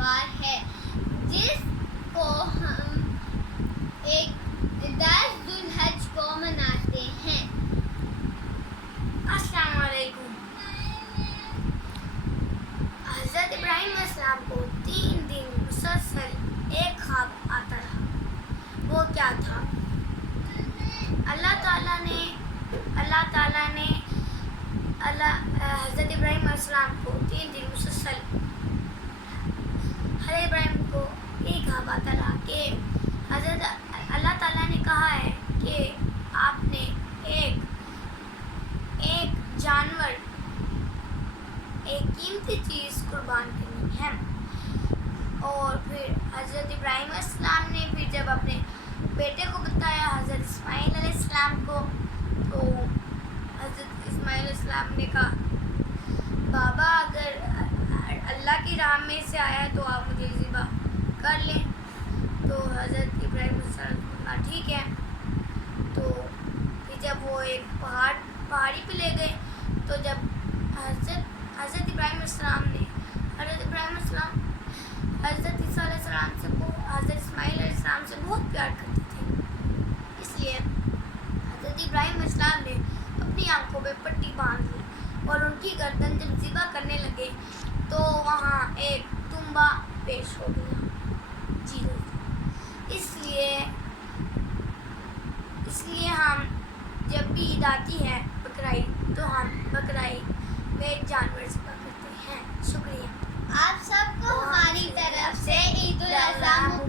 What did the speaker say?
تہوار ہے جس کو ہم 10 ذوالحج کو مناتے ہیں۔ السلام علیکم۔ حضرت ابراہیم علیہ السلام کو 3 دن مسلسل ایک خواب آتا رہا۔ وہ کیا تھا؟ اللہ تعالیٰ نے حضرت ابراہیم علیہ السلام کو 3 دن مسلسل حضرت ابراہیم کو ایک خواب آتا رہا کہ اللہ تعالیٰ نے کہا ہے کہ آپ نے ایک جانور، ایک قیمتی چیز قربان کرنی ہے۔ اور پھر حضرت ابراہیم علیہ السلام نے پھر جب اپنے بیٹے کو بتایا، حضرت اسماعیل علیہ السلام کو، تو حضرت اسماعیل علیہ السلام نے کہا بابا اگر اللہ کی راہ میں سے آیا ہے تو آپ مجھے ذبح کر لیں۔ تو حضرت ابراہیم علیہ السلام نے کہا ٹھیک ہے۔ تو پھر جب وہ ایک پہاڑی پہ لے گئے تو جب حضرت ابراہیم علیہ السلام نے حضرت عیسیٰ علیہ السلام سے حضرت اسماعیل علیہ السلام سے بہت پیار کرتے تھے، اس لیے حضرت ابراہیم علیہ السلام نے اپنی آنکھوں پہ پٹی باندھ لی اور ان کی گردن جب ذبح کرنے لگے تو وہاں ایک تنبا پیش ہو گیا۔ جی اس لیے ہم جب بھی عید آتی ہے بقرعید، تو ہم بقرعید میں ایک جانور ذبح کرتے ہیں۔ شکریہ۔ آپ سب کو ہماری طرف سے عید الاضحیٰ